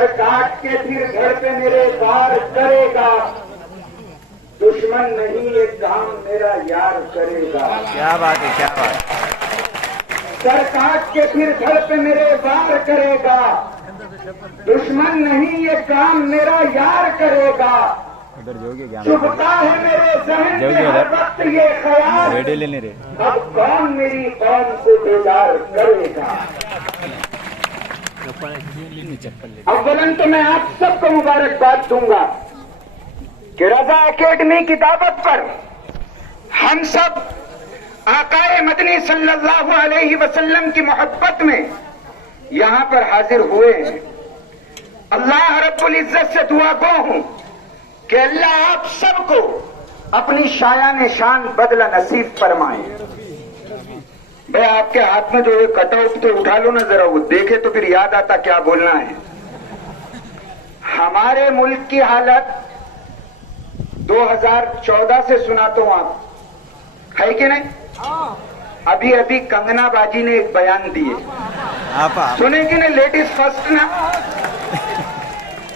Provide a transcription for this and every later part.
Sir काट के फिर घर पे मेरे वार करेगा, दुश्मन नहीं ये काम मेरा यार करेगा। क्या बात है, क्या बात। सर काट के फिर घर पे मेरे वार करेगा, दुश्मन नहीं ये काम मेरा यार करेगा। उधर जोगी ज्ञान चुभता है मेरे जहन में हर वक्त ये ख्याल, रेडी लेने रे। अब कौन मेरी कौम को बेदार करेगा। अव्वलन तो मैं आप सबको मुबारकबाद दूंगा कि रजा एकेडमी की दावत पर हम सब आकाए मदनी सल्लल्लाहु अलैहि वसल्लम की मोहब्बत में यहां पर हाजिर हुए हैं। अल्लाह रब्बुल इज्जत से दुआ गो हूं कि अल्लाह आप सबको अपनी शायान शान बदला नसीब फरमाए। भाई आपके हाथ में जो ये कटआउट तो उठा लो ना जरा, वो देखे तो फिर याद आता क्या बोलना है। हमारे मुल्क की हालत 2014 से सुनाता हूं, आप है कि नहीं। अभी अभी कंगना बाजी ने एक बयान दिए, सुने कि नहीं। लेडीज फर्स्ट ना,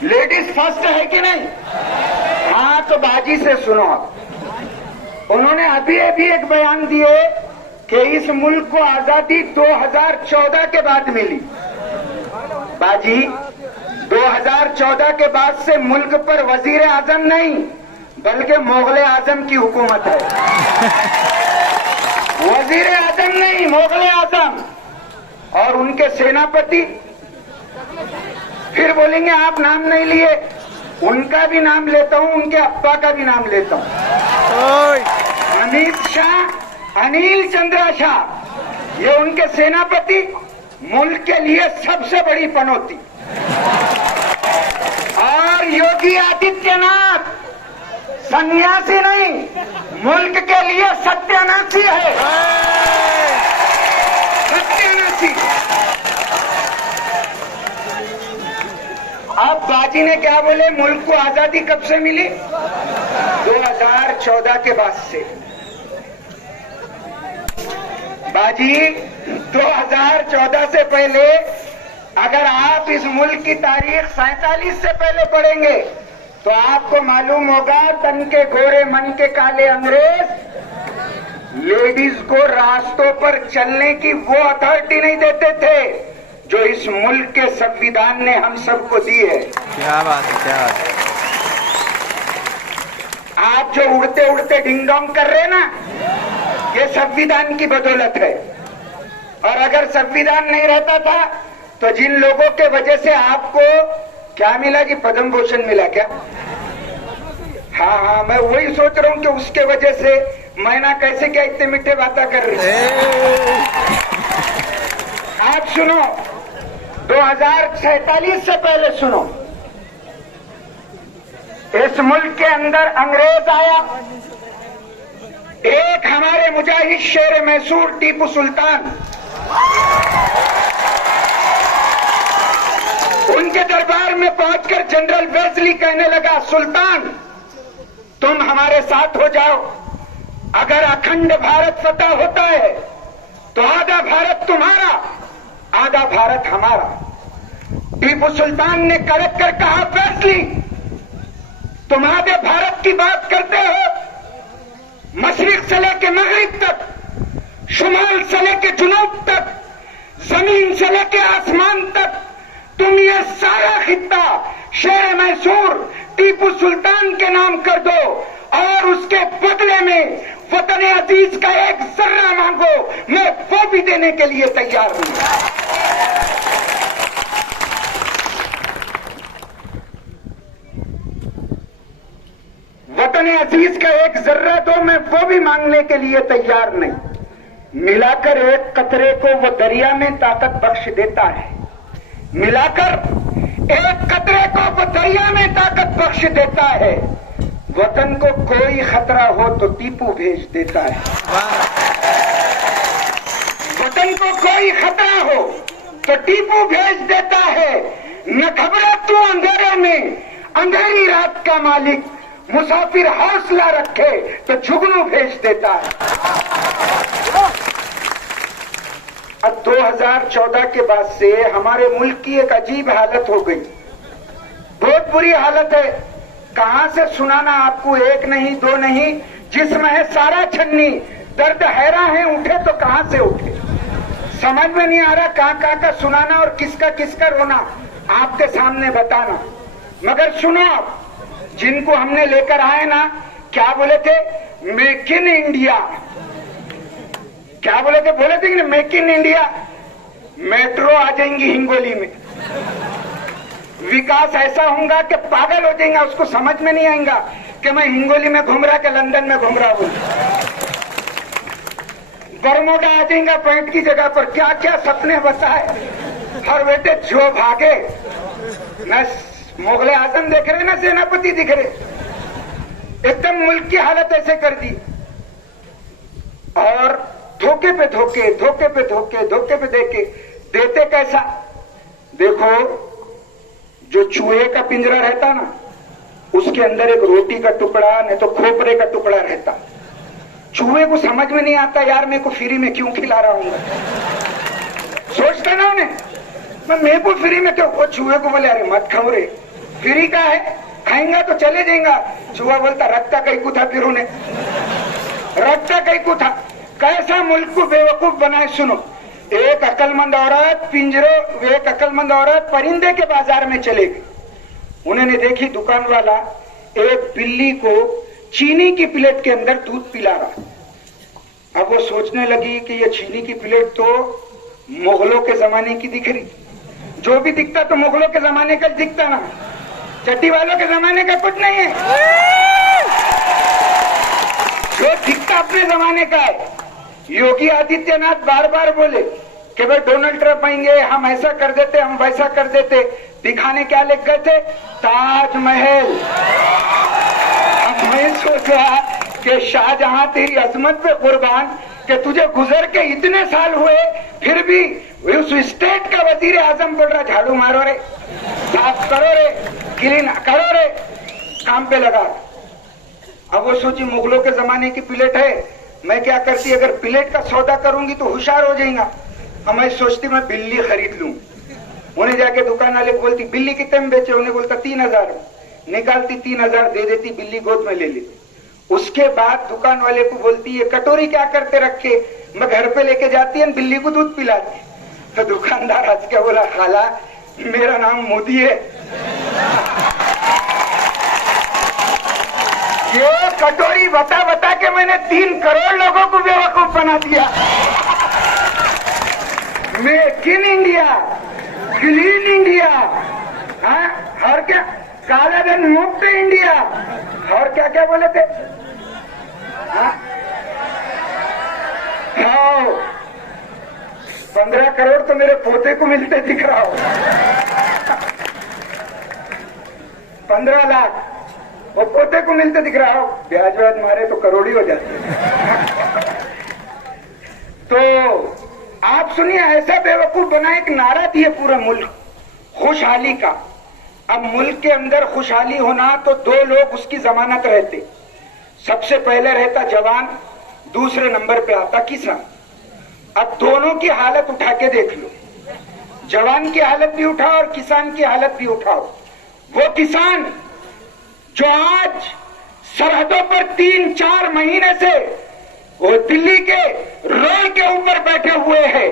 लेडीज फर्स्ट है कि नहीं। हाँ तो बाजी से सुनो आप। उन्होंने अभी अभी एक बयान दिए कि इस मुल्क को आजादी 2014 के बाद मिली। बाजी 2014 के बाद से मुल्क पर वजीर आजम नहीं बल्कि मुगल आजम की हुकूमत है। वजीर आजम नहीं, मुगल आजम। और उनके सेनापति फिर बोलेंगे आप नाम नहीं लिए, उनका भी नाम लेता हूं, उनके अब्बा का भी नाम लेता हूं। अमित शाह, अनिल चंद्रा शाह, ये उनके सेनापति, मुल्क के लिए सबसे बड़ी पनौती। और योगी आदित्यनाथ सन्यासी नहीं, मुल्क के लिए सत्यानाशी है, सत्यानाशी। अब बाजी ने क्या बोले, मुल्क को आजादी कब से मिली? 2014 के बाद से। बाजी 2014 से पहले अगर आप इस मुल्क की तारीख 47 से पहले पढ़ेंगे तो आपको मालूम होगा तन के गोरे मन के काले अंग्रेज लेडीज को रास्तों पर चलने की वो अथॉरिटी नहीं देते थे जो इस मुल्क के संविधान ने हम सबको दी है। क्या बात है, क्या बात है। आप जो उड़ते उड़ते डिंगडोंग कर रहे हैं ना, ये संविधान की बदौलत है। और अगर संविधान नहीं रहता था तो जिन लोगों के वजह से आपको क्या मिला जी, पद्म भूषण मिला क्या? हाँ, मैं वही सोच रहा हूँ कि उसके वजह से मैना कैसे क्या इतने मीठे बातें कर रही है। आप सुनो, 2047 से पहले सुनो, इस मुल्क के अंदर अंग्रेज आया। एक हमारे मुजाहिद शेर मैसूर टीपू सुल्तान, उनके दरबार में पहुंचकर जनरल वेजली कहने लगा, सुल्तान तुम हमारे साथ हो जाओ, अगर अखंड भारत फतह होता है तो आधा भारत तुम्हारा, आधा भारत हमारा। टीपू सुल्तान ने कड़क कर कहा, वेजली तुम आधे भारत की बात करते हो, मशरिक से लेके मगरिब तक, शुमाल से लेके जुनूब तक, जमीन से लेके आसमान तक, तुम ये सारा खित्ता शेर मैसूर टीपू सुल्तान के नाम कर दो और उसके बदले में वतन अजीज का एक जर्रा मांगो, मैं वो भी देने के लिए तैयार हूं। वतन अजीज का एक जर्रा दो, मैं वो भी मांगने के लिए तैयार नहीं। मिलाकर एक कतरे को वो दरिया में ताकत बख्श देता है, मिलाकर एक कतरे को वो दरिया में ताकत बख्श देता है। वतन को कोई खतरा हो तो टीपू भेज देता है, वतन को कोई खतरा हो तो टीपू भेज देता है। न घबरा तू अंधेरे में, अंधेरी रात का मालिक, मुसाफिर हौसला रखे तो जुगनू भेज देता है। अब 2014 के बाद से हमारे मुल्क की एक अजीब हालत हो गई। बहुत बुरी हालत है। कहां से सुनाना आपको, एक नहीं दो नहीं, जिसमें है सारा छन्नी, दर्द हैरा है, उठे तो कहां से उठे, समझ में नहीं आ रहा कहां का सुनाना और किसका किसका रोना आपके सामने बताना। मगर सुनो, जिनको हमने लेकर आए ना, क्या बोले थे, मेक इन इंडिया, क्या बोले थे कि मेक इन इंडिया, मेट्रो आ जाएंगी हिंगोली में, विकास ऐसा होगा कि पागल हो जाएगा, उसको समझ में नहीं आएगा कि मैं हिंगोली में घूम रहा कि लंदन में घूम रहा हूं। बरमोडा आ जाएगा पॉइंट की जगह पर, क्या क्या सपने बसाए। और बेटे जो भागे न मुगले आजम देख रहे ना सेनापति दिख रहे, एकदम मुल्क की हालत ऐसे कर दी। और धोखे पे धोखे, धोखे पे धोखे, धोखे पे देते कैसा, देखो जो चूहे का पिंजरा रहता ना, उसके अंदर एक रोटी का टुकड़ा नहीं तो खोपरे का टुकड़ा रहता। चूहे को समझ में नहीं आता यार मेरे को फ्री में क्यों खिला रहा हूं, सोचता ना उन्हें, मैं मेरे को फ्री में क्यों। वो चूहे को बोले अरे मत खाओ रे, फ्री का है, खाएंगा तो चले जाएगा। चूहा बोलता रखता कहीं को था, फिर उन्हें रखता कहीं को था। कैसा मुल्क को बेवकूफ बनाए। सुनो, एक अक्लमंद औरत एक अक्लमंद औरत परिंदे के बाजार में चले गई। उन्होंने देखी दुकान वाला एक बिल्ली को चीनी की प्लेट के अंदर दूध पिला रहा। अब वो सोचने लगी कि ये चीनी की प्लेट तो मुगलों के जमाने की दिख रही, जो भी दिखता तो मुगलों के जमाने का दिखता ना, चट्टी वालों के जमाने का कुछ नहीं है, जो दिखता अपने जमाने का है। योगी आदित्यनाथ बार बार बोले कि भाई डोनाल्ड ट्रंप आएंगे, हम ऐसा कर देते, हम वैसा कर देते, दिखाने क्या लिख गए थे, ताजमहल। अब मैं सोचा कि शाहजहां तेरी अजमत पे कुर्बान कि तुझे गुजर के इतने साल हुए, फिर भी उस स्टेट का वजीर आजम बोल रहा झाड़ू मारो रे, साफ करो रे, क्लीन करो रे, काम पे लगा। अब वो सोची मुगलों के जमाने की प्लेट है, मैं क्या करती, अगर प्लेट का सौदा करूंगी तो होशियार हो जाएगा। अब मैं सोचती मैं बिल्ली खरीद लूं। उन्हें जाके दुकान वाले बोलती बिल्ली कितने में बेचे, उन्हें बोलता 3000, निकालती 3000 दे देती, बिल्ली गोद में ले लेती। उसके बाद दुकान वाले को बोलती ये कटोरी क्या करते रखे, मैं घर पे लेके जाती है, बिल्ली को दूध पिलाती। तो दुकानदार हंस के बोला खाला मेरा नाम मोदी है, ये कटोरी बता बता के मैंने 3 करोड़ लोगों को बेवकूफ बना दिया। Make in India, clean India, और क्या काला धन मुक्त इंडिया, और क्या क्या बोले थे, हाँ 15 करोड़ तो मेरे पोते को मिलते दिख रहा हो, 15 लाख वो पोते को मिलते दिख रहा हो, ब्याज व्याज मारे तो करोड़ी हो जाते। तो आप सुनिए, ऐसा बेवकूफ बना, एक नारा दिए पूरा मुल्क खुशहाली का। अब मुल्क के अंदर खुशहाली होना तो 2 लोग उसकी जमानत रहते, सबसे पहले रहता जवान, दूसरे नंबर पे आता किसान। अब दोनों की हालत उठा के देख लो, जवान की हालत भी उठाओ और किसान की हालत भी उठाओ। वो किसान जो आज सरहदों पर 3-4 महीने से वो दिल्ली के रोड के ऊपर बैठे हुए हैं,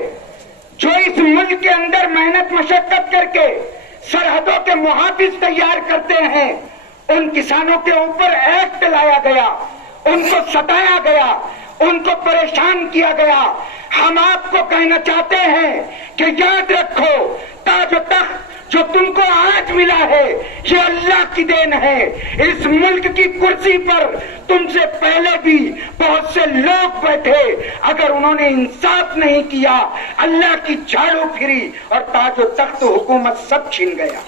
जो इस मुल्क के अंदर मेहनत मशक्कत करके सरहदों के मुहाफिज तैयार करते हैं, उन किसानों के ऊपर एक्ट लाया गया, उनको सताया गया, उनको परेशान किया गया। हम आपको कहना चाहते हैं कि याद रखो, ताज तख्त जो तुमको आज मिला है ये अल्लाह की देन है। इस मुल्क की कुर्सी पर तुमसे पहले भी बहुत से लोग बैठे, अगर उन्होंने इंसाफ नहीं किया, अल्लाह की झाड़ू फिरी और ताजो तख्त हुकूमत सब छीन गया।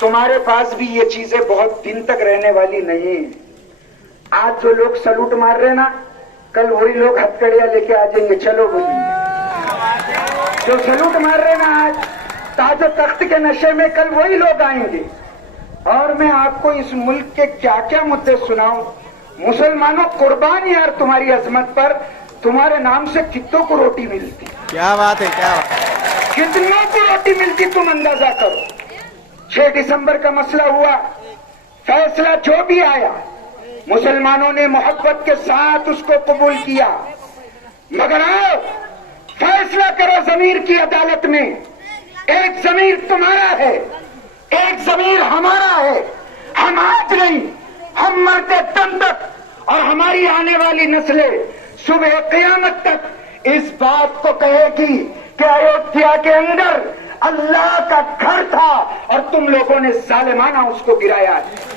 तुम्हारे पास भी ये चीजें बहुत दिन तक रहने वाली नहीं। आज जो लोग सलूट मार रहे ना, कल वही लोग हथकड़ियां लेके आ जाएंगे, चलो बोलिए। जो सलूट मार रहे ना आज ताजो तख्त के नशे में, कल वही लोग आएंगे। और मैं आपको इस मुल्क के क्या क्या मुद्दे सुनाऊं। मुसलमानों कुर्बान यार तुम्हारी अजमत पर, तुम्हारे नाम से कितनों को रोटी मिलती। क्या बात है, क्या बात है। कितनों को रोटी मिलती तुम अंदाजा करो। 6 दिसंबर का मसला हुआ, फैसला जो भी आया मुसलमानों ने मोहब्बत के साथ उसको कबूल किया। मगर आओ फैसला करो जमीर की अदालत में। एक जमीर तुम्हारा है, एक जमीर हमारा है। हम आज नहीं, हम मरते दम तक और हमारी आने वाली नस्लें सुबह क़यामत तक इस बात को कहेगी कि अयोध्या के अंदर अल्लाह का घर था और तुम लोगों ने जालिमाना उसको गिराया है।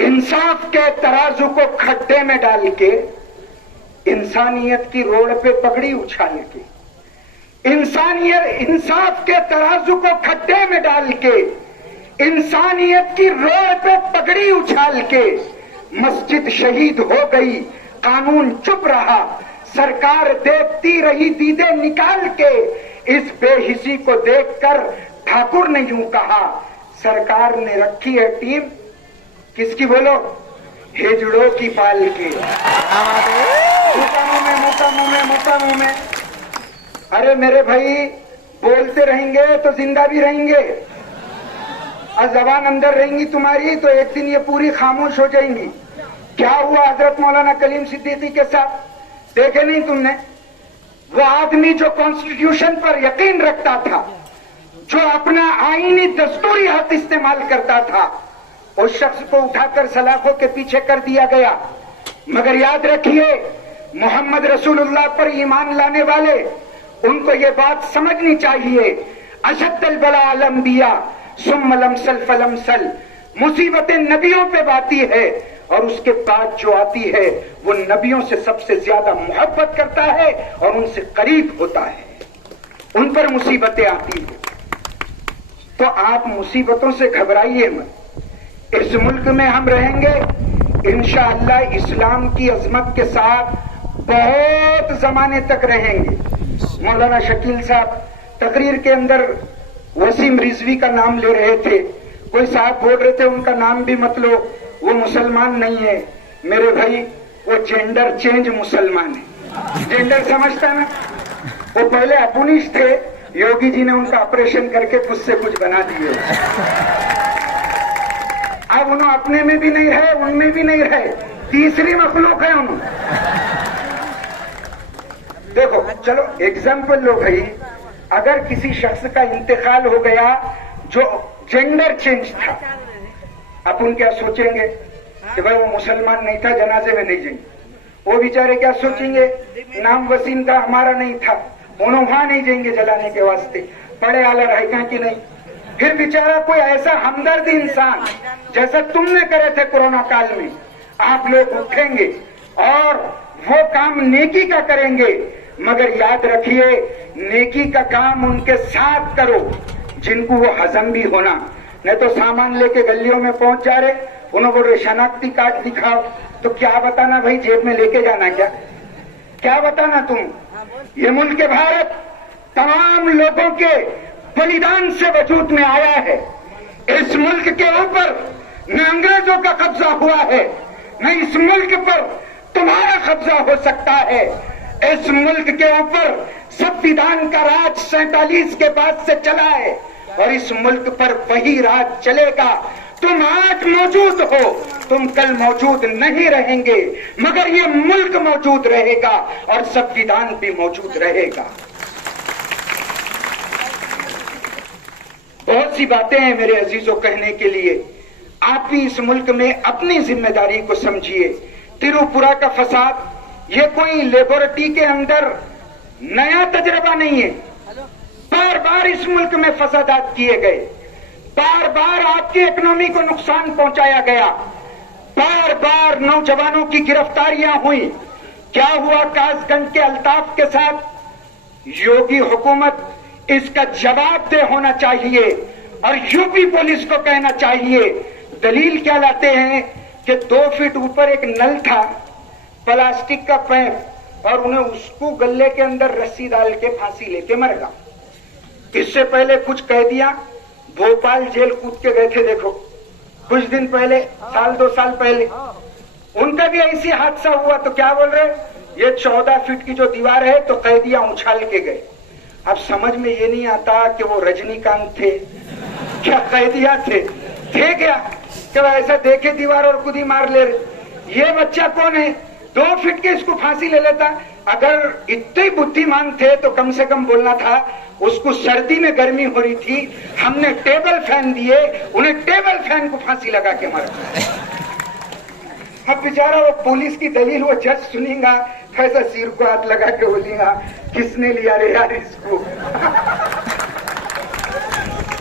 इंसाफ के तराजू को खड्डे में डाल के, इंसानियत की रोड पे पगड़ी उछाल के, इंसाफ के तराजू को खड्डे में डाल के, इंसानियत की रोड पे पगड़ी उछाल के मस्जिद शहीद हो गई, कानून चुप रहा, सरकार देखती रही दीदे निकाल के। इस बेहिसी को देखकर ठाकुर ने यूं कहा, सरकार ने रखी है टीम किसकी बोलो, हिजड़ों की पाल की। मोटा मुंह में। अरे मेरे भाई बोलते रहेंगे तो जिंदा भी रहेंगे और जबान अंदर रहेंगी तुम्हारी तो एक दिन ये पूरी खामोश हो जाएंगी। क्या हुआ हजरत मौलाना कलीम सिद्दीकी के साथ, देखे नहीं तुमने? वो आदमी जो कॉन्स्टिट्यूशन पर यकीन रखता था, जो अपना आईनी दस्तूरी हक इस्तेमाल करता था, उस शख्स को उठाकर सलाखों के पीछे कर दिया गया। मगर याद रखिए, मोहम्मद रसूलुल्लाह पर ईमान लाने वाले, उनको ये बात समझनी चाहिए, अशद्दल बला अल अंबिया सुम्मा लमसल फलमसल, मुसीबतें नबियों पे आती है और उसके बाद जो आती है वो नबियों से सबसे ज्यादा मोहब्बत करता है और उनसे करीब होता है, उन पर मुसीबतें आती है। तो आप मुसीबतों से घबराइए मत। इस मुल्क में हम रहेंगे इंशाअल्लाह, इस्लाम की अजमत के साथ बहुत जमाने तक रहेंगे। मौलाना शकील साहब तकरीर के अंदर वसीम रिजवी का नाम ले रहे थे, कोई साहब बोल रहे थे उनका नाम भी मत लो, वो मुसलमान नहीं है। मेरे भाई वो जेंडर चेंज मुसलमान है। जेंडर समझता ना, वो पहले अपुनिश थे, योगी जी ने उनका ऑपरेशन करके कुछ से कुछ बना दिए। अब उन्होंने अपने में भी नहीं रहे, उनमें भी नहीं रहे, तीसरी मखलूक है उन्होंने। देखो चलो एग्जाम्पल लो भाई, अगर किसी शख्स का इंतकाल हो गया जो जेंडर चेंज था, अपन क्या सोचेंगे कि भाई वो मुसलमान नहीं था, जनाजे में नहीं जाएंगे। वो बेचारे क्या सोचेंगे, नाम वसीम था, हमारा नहीं था, उन्होंने वहां नहीं जाएंगे जलाने के वास्ते, पढ़े आला रहेगा कि नहीं। फिर बेचारा कोई ऐसा हमदर्द इंसान जैसा तुमने करे थे कोरोना काल में, आप लोग उठेंगे और वो काम नेकी का करेंगे। मगर याद रखिए, नेकी का काम उनके साथ करो जिनको वो हजम भी होना। नहीं तो सामान लेके गलियों में पहुंच जा रहे, उन्होंने बोले शनाख्ती कार्ड दिखाओ, तो क्या बताना भाई जेब में लेके जाना, क्या बताना तुम। ये मुल्क भारत तमाम लोगों के बलिदान से वजूद में आया है। इस मुल्क के ऊपर न अंग्रेजों का कब्जा हुआ है, न इस मुल्क पर तुम्हारा कब्जा हो सकता है। इस मुल्क के ऊपर संविधान का राज 47 के बाद से चला है और इस मुल्क पर वही राज चलेगा। तुम आज मौजूद हो, तुम कल मौजूद नहीं रहेंगे, मगर ये मुल्क मौजूद रहेगा और संविधान भी मौजूद रहेगा। बहुत सी बातें हैं मेरे अजीजों कहने के लिए। आप भी इस मुल्क में अपनी जिम्मेदारी को समझिए। त्रिपुरा का फसाद ये कोई लेबोरेटरी के अंदर नया तजर्बा नहीं है। बार बार इस मुल्क में फसादात किए गए, बार बार आपकी इकोनॉमी को नुकसान पहुंचाया गया, बार बार नौजवानों की गिरफ्तारियां हुई। क्या हुआ कासगंज के अल्ताफ के साथ? योगी हुकूमत इसका जवाब दे होना चाहिए और यूपी पुलिस को कहना चाहिए। दलील क्या लाते हैं कि 2 फीट ऊपर एक नल था, प्लास्टिक का पैप, और उन्हें उसको गले के अंदर रस्सी डाल के फांसी लेके मर गया। इससे पहले कुछ कह दिया, भोपाल जेल कूद के गए थे। देखो कुछ दिन पहले, साल 2 साल पहले उनका भी ऐसी हादसा हुआ तो क्या बोल रहे, ये 14 फीट की जो दीवार है तो कैदियां उछाल के गए। अब समझ में ये नहीं आता कि वो रजनीकांत थे क्या कैदिया थे क्या कि ऐसा देखे दीवार और खुद ही मार ले रहे। ये बच्चा कौन है, 2 फीट के इसको फांसी ले लेता। अगर इतने बुद्धिमान थे तो कम से कम बोलना था, उसको सर्दी में गर्मी हो रही थी, हमने टेबल फैन दिए, उन्हें टेबल फैन को फांसी लगा के मारा। अब बेचारा वो पुलिस की दलील वो जज सुनेगा, ऐसा सिर को हाथ लगा के बोलेगा किसने लिया रे यार इसको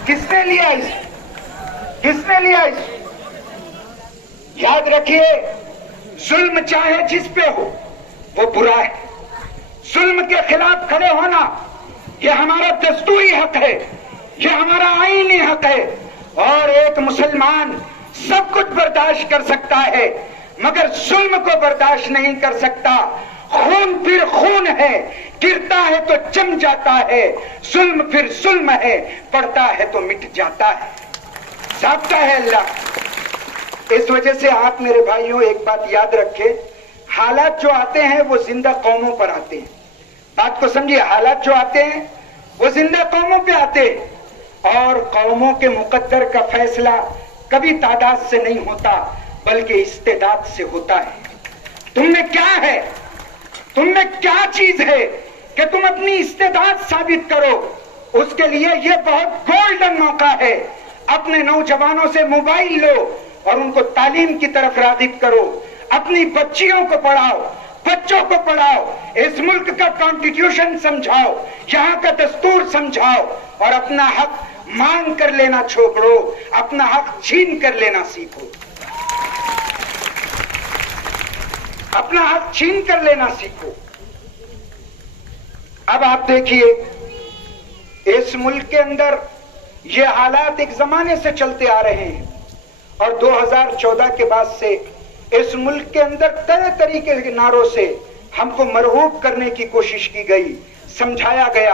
किसने लिया इसको। याद रखिए, जुल्म चाहे जिस पे हो वो बुरा है। जुल्म के खिलाफ खड़े होना ये हमारा दस्तूरी हक है, ये हमारा आईनी हक है। और एक मुसलमान सब कुछ बर्दाश्त कर सकता है मगर जुल्म को बर्दाश्त नहीं कर सकता। खून फिर खून है, गिरता है तो जम जाता है, जुल्म फिर जुल्म है, पड़ता है तो मिट जाता है, जागता है अल्लाह। इस वजह से आप मेरे भाइयों एक बात याद रखें, हालात जो आते हैं वो जिंदा कौमों पर आते हैं। बात को समझिए, हालात जो आते हैं वो जिंदा कौमों पे आते हैं और कौमों के मुकद्दर का फैसला कभी तादाद से नहीं होता बल्कि इस्तेदाद से होता है। तुमने क्या है, तुमने क्या चीज है कि तुम अपनी इस्तेदाद साबित करो। उसके लिए ये बहुत गोल्डन मौका है। अपने नौजवानों से मोबाइल लो और उनको तालीम की तरफ राग़िब करो। अपनी बच्चियों को पढ़ाओ, बच्चों को पढ़ाओ, इस मुल्क का कॉन्स्टिट्यूशन समझाओ, यहाँ का दस्तूर समझाओ और अपना हक मांग कर लेना छोड़ो, अपना हक छीन कर लेना सीखो। अपना हक छीन कर लेना सीखो। अब आप देखिए, इस मुल्क के अंदर ये हालात एक जमाने से चलते आ रहे हैं और 2014 के बाद से इस मुल्क के अंदर तरह तरीके के नारों से हमको मरहूब करने की कोशिश की गई, समझाया गया,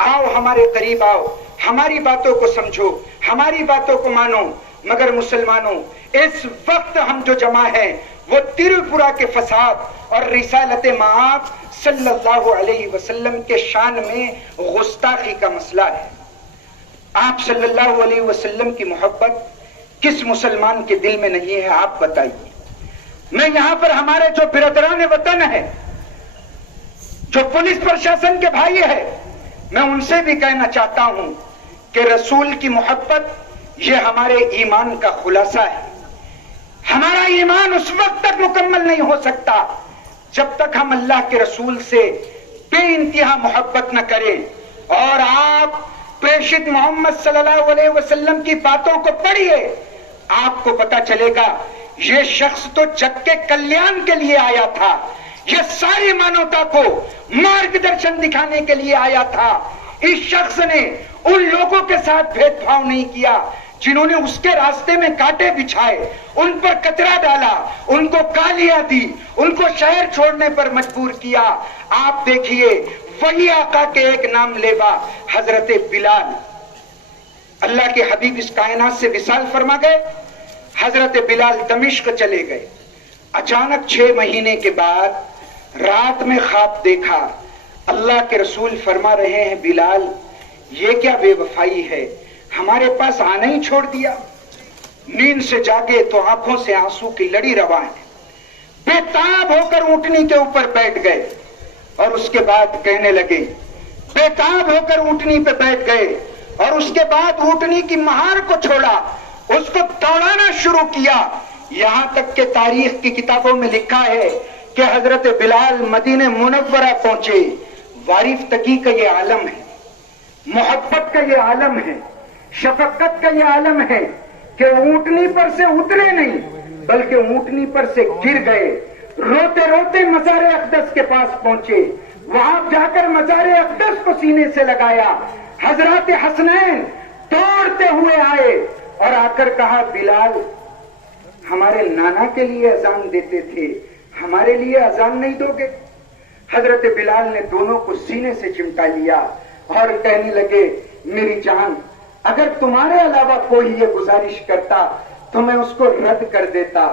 आओ हमारे करीब आओ, हमारी बातों को समझो, हमारी बातों को मानो। मगर मुसलमानों, इस वक्त हम जो जमा हैं वो तिरुपुरा के फसाद और रिसालत मआब सल्लल्लाहु अलैहि वसल्लम के शान में गुस्ताखी का मसला है। आप सल्लल्लाहु अलैहि वसल्लम की मोहब्बत किस मुसलमान के दिल में नहीं है, आप बताइए। मैं यहां पर हमारे जो बिरदरान वतन है, जो पुलिस प्रशासन के भाई है, मैं उनसे भी कहना चाहता हूं कि रसूल की मोहब्बत ये हमारे ईमान का खुलासा है। हमारा ईमान उस वक्त तक मुकम्मल नहीं हो सकता जब तक हम अल्लाह के रसूल से बेइंतहा मोहब्बत न करें। और आप प्रेषित मोहम्मद सल्लल्लाहु अलैहि वसल्लम की बातों को पढ़िए, आपको पता चलेगा ये शख्स तो जग के कल्याण के लिए आया था, ये सारी मानवता को मार्गदर्शन दिखाने के लिए आया था। इस शख्स ने उन लोगों के साथ भेदभाव नहीं किया जिन्होंने उसके रास्ते में कांटे बिछाए, उन पर कचरा डाला, उनको गालियां दी, उनको शहर छोड़ने पर मजबूर किया। आप देखिए, वही आका के एक नाम लेवा हजरत बिलाल, अल्लाह के हबीब इस कायनात से विसाल फरमा गए। हजरत बिलाल दमिश्क चले गए। अचानक 6 महीने के बाद रात में ख्वाब देखा, अल्लाह के रसूल फरमा रहे हैं, बिलाल ये क्या बेवफाई है, हमारे पास आना ही छोड़ दिया। नींद से जागे तो आंखों से आंसू की लड़ी रवा है। बेताब होकर ऊंटनी के ऊपर बैठ गए और उसके बाद कहने लगे, बेताब होकर ऊंटनी पे बैठ गए और उसके बाद ऊंटनी की महार को छोड़ा, उसको दौड़ाना शुरू किया। यहां तक के तारीख की किताबों में लिखा है कि हजरत बिलाल मदीने मुनव्वरा पहुंचे। वारिफ तकी का ये आलम है, मोहब्बत का ये आलम है, शफकत का ये आलम है कि ऊंटनी पर से उतरे नहीं बल्कि ऊंटनी पर से गिर गए। रोते रोते मज़ार अक़दस के पास पहुंचे, वहां जाकर मज़ार अक़दस को सीने से लगाया। हजरत हसनैन दौड़ते हुए आए और आकर कहा, बिलाल हमारे नाना के लिए अजान देते थे, हमारे लिए अजान नहीं दोगे? हजरत बिलाल ने दोनों को सीने से चिमटा लिया और कहने लगे, मेरी जान, अगर तुम्हारे अलावा कोई ये गुजारिश करता तो मैं उसको रद्द कर देता।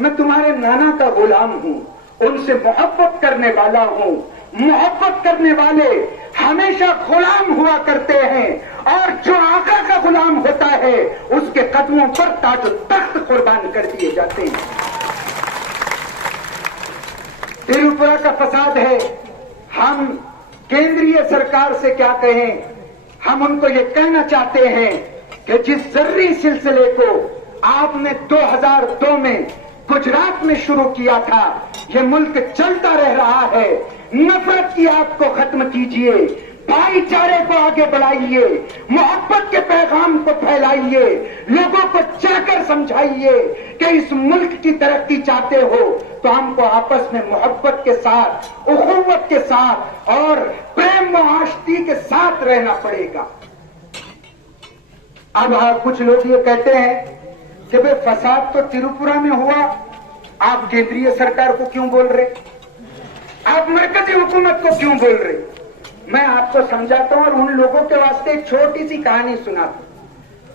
मैं तुम्हारे नाना का गुलाम हूं, उनसे मोहब्बत करने वाला हूं। मोहब्बत करने वाले हमेशा गुलाम हुआ करते हैं, और जो आका का गुलाम होता है उसके कदमों पर ताज तख्त कुर्बान कर दिए जाते हैं। त्रिपुरा का फसाद है। हम केंद्रीय सरकार से क्या कहें? हम उनको ये कहना चाहते हैं कि जिस जर्री सिलसिले को आपने 2002 में गुजरात में शुरू किया था, ये मुल्क चलता रह रहा है। नफरत की आग को खत्म कीजिए, भाईचारे को आगे बढ़ाइए, मोहब्बत के पैगाम को फैलाइए, लोगों को जाकर समझाइए कि इस मुल्क की तरक्की चाहते हो तो हमको आपस में मोहब्बत के साथ, उखुव्वत के साथ और प्रेम व आशिकी के साथ रहना पड़ेगा। अब कुछ लोग ये कहते हैं कि भाई फसाद तो त्रिपुरा में हुआ, आप केंद्रीय सरकार को क्यों बोल रहे, आप मरकजी हुकूमत को क्यों बोल रहे? मैं आपको समझाता हूं और उन लोगों के वास्ते एक छोटी सी कहानी सुनाता हूं।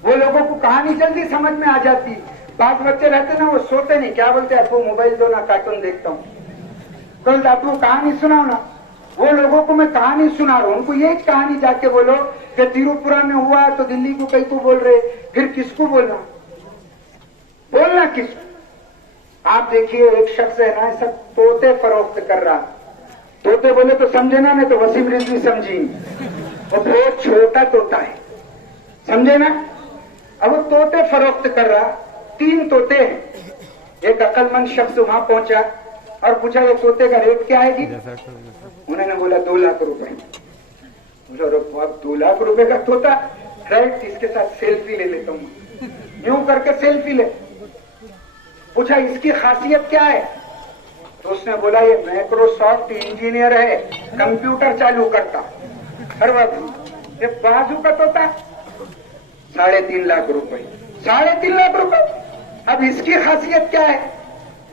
वो लोगों को कहानी जल्दी समझ में आ जाती। बात बच्चे रहते ना, वो सोते नहीं, क्या बोलते, आपको मोबाइल दो ना, कार्टून देखता हूं, कल आपको कहानी सुनाओ ना। वो लोगों को मैं कहानी सुना रहा हूं, उनको यही कहानी जाके बोलो कि त्रिपुरा में हुआ तो दिल्ली को कई को बोल रहे, फिर किसको बोलना किसको? आप देखिए, एक शख्स है ना, सब तोते फरोख्त कर रहा। तोते बोले तो समझे ना, नहीं तो वसीम रिजवी समझी, वो बहुत छोटा तोता है, समझे ना। अब वो तोते फरोख्त कर रहा, 3 तोते हैं। एक अक्लमंद शख्स वहां पहुंचा और पूछा, ये तोते का रेट क्या है जी? उन्होंने बोला 2 लाख रुपए। बोला 2 लाख रुपए का तोता, राइट, इसके साथ सेल्फी ले लेता हूं। यूं करके सेल्फी ले। पूछा, इसकी खासियत क्या है? तो उसने बोला, ये माइक्रोसॉफ्ट इंजीनियर है, कंप्यूटर चालू करता। हर वक्त ये बाजू का तोता 3.5 लाख रुपए। 3.5 लाख रुपए। अब इसकी खासियत क्या है?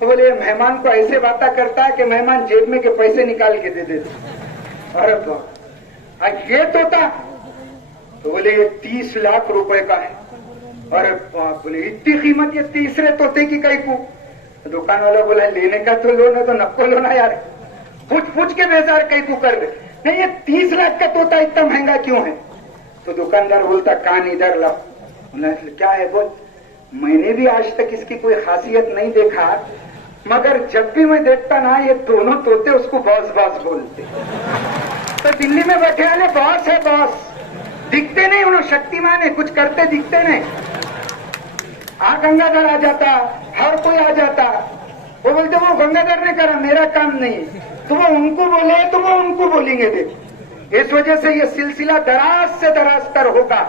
तो बोले, मेहमान को ऐसे बातें करता है कि मेहमान जेब में के पैसे निकाल के दे देते। अरे बाप, ये तोता? तो बोले, ये 30 लाख रुपए का है। अरे बाप, बोले इतनी कीमत ये तीसरे तोते की कई को? दुकान वाला बोला, लेने का तो लो, ना तो नक्को लो ना यार, पूछ के बेजार कई को कर दे। नहीं, ये 30 लाख का तोता इतना महंगा क्यों है? तो दुकानदार बोलता, कान इधर ला। क्या है बोल? मैंने भी आज तक इसकी कोई खासियत नहीं देखा, मगर जब भी मैं देखता ना, ये दोनों तोते उसको बॉस बॉस बोलते। तो दिल्ली में बैठे वाले बॉस है, बॉस दिखते नहीं, उन्होंने शक्तिमान है, कुछ करते दिखते नहीं। गंगाधर आ जाता, हर कोई आ जाता, वो बोलते वो गंगाधर ने करा, मेरा काम नहीं। तो वो उनको बोले तो वो उनको बोलेंगे। देखो, इस वजह से ये सिलसिला दराज से दराज तर होगा।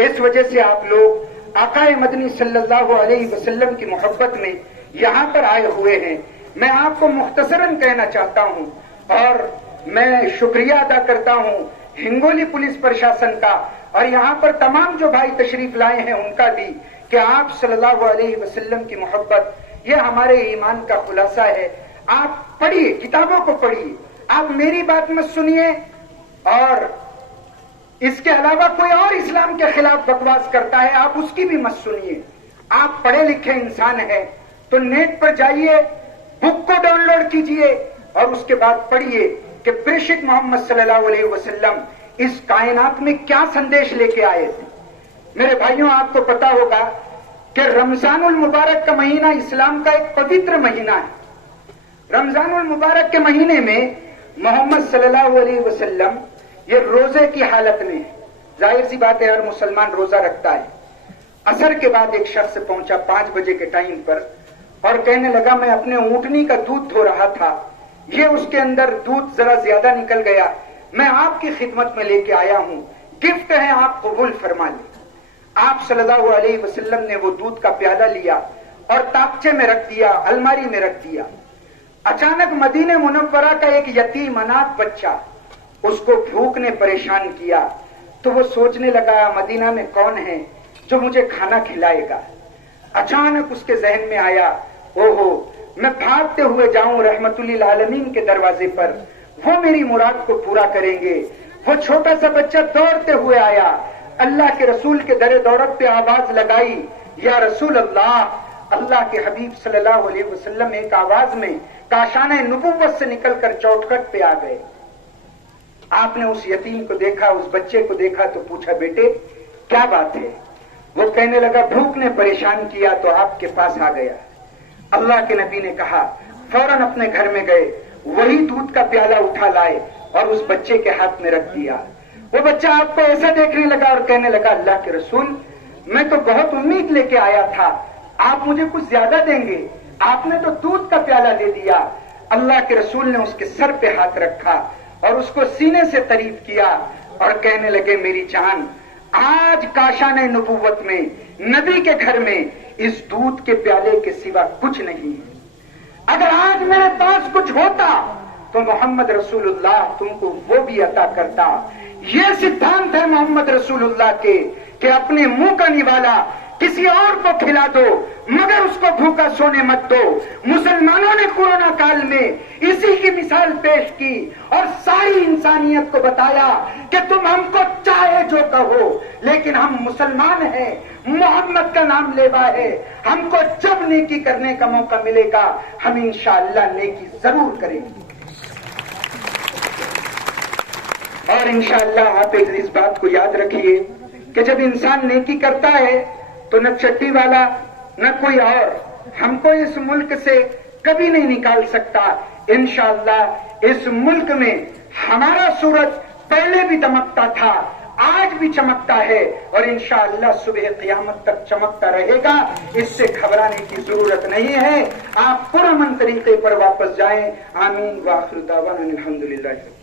इस वजह से आप लोग आकाए मदनी सल्लल्लाहु अलैहि वसल्लम की मोहब्बत में यहाँ पर आए हुए हैं। मैं आपको मुख्तसरन कहना चाहता हूँ, और मैं शुक्रिया अदा करता हूँ हिंगोली पुलिस प्रशासन का, और यहाँ पर तमाम जो भाई तशरीफ लाए हैं उनका भी, कि आप सल्लल्लाहु अलैहि वसल्लम की मोहब्बत ये हमारे ईमान का खुलासा है। आप पढ़िए, किताबों को पढ़िए, आप मेरी बात मत सुनिए, और इसके अलावा कोई और इस्लाम के खिलाफ बकवास करता है, आप उसकी भी मत सुनिए। आप पढ़े लिखे इंसान हैं तो नेट पर जाइए, बुक को डाउनलोड कीजिए और उसके बाद पढ़िए कि प्रेषित मोहम्मद सल्लल्लाहु अलैहि वसल्लम इस कायनात में क्या संदेश लेके आए थे। मेरे भाइयों, आपको पता होगा कि रमजानुल मुबारक का महीना इस्लाम का एक पवित्र महीना है। रमजानुल मुबारक के महीने में मोहम्मद सल्लल्लाहु अलैहि वसल्लम ये रोजे की हालत में, जाहिर सी बात है हर मुसलमान रोजा रखता है। असर के बाद एक शख्स पहुंचा 5 बजे के टाइम पर और कहने लगा, मैं अपने ऊंटनी का दूध धो रहा था, ये उसके अंदर दूध जरा ज्यादा निकल गया, मैं आपकी खिदमत में लेके आया हूं, गिफ्ट है, आप कबूल फरमा लें। आप सल्लल्लाहु अलैहि वसल्लम ने वो दूध का प्याला लिया और ताकचे में रख दिया, अलमारी में रख दिया। अचानक मदीने मुनव्वरा का एक यतीम अनाथ बच्चा, उसको भूख ने परेशान किया, तो वो सोचने लगा मदीना में कौन है जो मुझे खाना खिलाएगा। अचानक उसके जहन में आया, ओहो, मैं भागते हुए जाऊं रहमतुल्लिल आलमीन के दरवाजे पर, वो मेरी मुराद को पूरा करेंगे। वो छोटा सा बच्चा दौड़ते हुए आया, अल्लाह के रसूल के दरे दौलत पे आवाज लगाई या रसूल अल्लाह, अल्लाह के हबीब सल्लल्लाहु अलैहि वसल्लम एक आवाज में काशाने नबूवत से निकलकर चौखट पे आ गए। आपने उस यतीम को देखा, उस बच्चे को देखा तो पूछा, बेटे क्या बात है? वो कहने लगा, भूख ने परेशान किया तो आपके पास आ गया। अल्लाह के नबी ने कहा, फौरन अपने घर में गए, वही दूध का प्याला उठा लाए और उस बच्चे के हाथ में रख दिया। वो बच्चा आपको ऐसा देखने लगा और कहने लगा, अल्लाह के रसूल, मैं तो बहुत उम्मीद लेके आया था, आप मुझे कुछ ज्यादा देंगे, आपने तो दूध का प्याला दे दिया। अल्लाह के रसूल ने उसके सर पे हाथ रखा और उसको सीने से तारीफ किया और कहने लगे, मेरी जान, आज काशाने नबूवत में, नबी के घर में इस दूध के प्याले के सिवा कुछ नहीं है। अगर आज मेरे पास कुछ होता तो मोहम्मद रसूलुल्लाह तुमको वो भी अता करता। ये सिद्धांत है मोहम्मद रसूलुल्लाह के कि अपने मुंह का निवाला किसी और को खिला दो, मगर उसको भूखा सोने मत दो। मुसलमानों ने कोरोना काल में इसी की मिसाल पेश की और सारी इंसानियत को बताया कि तुम हमको चाहे जो कहो, लेकिन हम मुसलमान हैं, मोहम्मद का नाम लेवा है। हमको जब नेकी करने का मौका मिलेगा हम इंशाअल्लाह नेकी जरूर करेंगे। और इंशाअल्लाह आप इस बात को याद रखिए कि जब इंसान नेकी करता है तो न चट्टी वाला न कोई और हमको इस मुल्क से कभी नहीं निकाल सकता। इंशाअल्लाह इस मुल्क में हमारा सूरज पहले भी चमकता था, आज भी चमकता है और इंशाअल्लाह सुबह क़यामत तक चमकता रहेगा। इससे घबराने की जरूरत नहीं है। आप पुरअमन तरीके पर वापस जाएं। आमीन व आखिर दावाना अल्हम्दुलिल्लाह।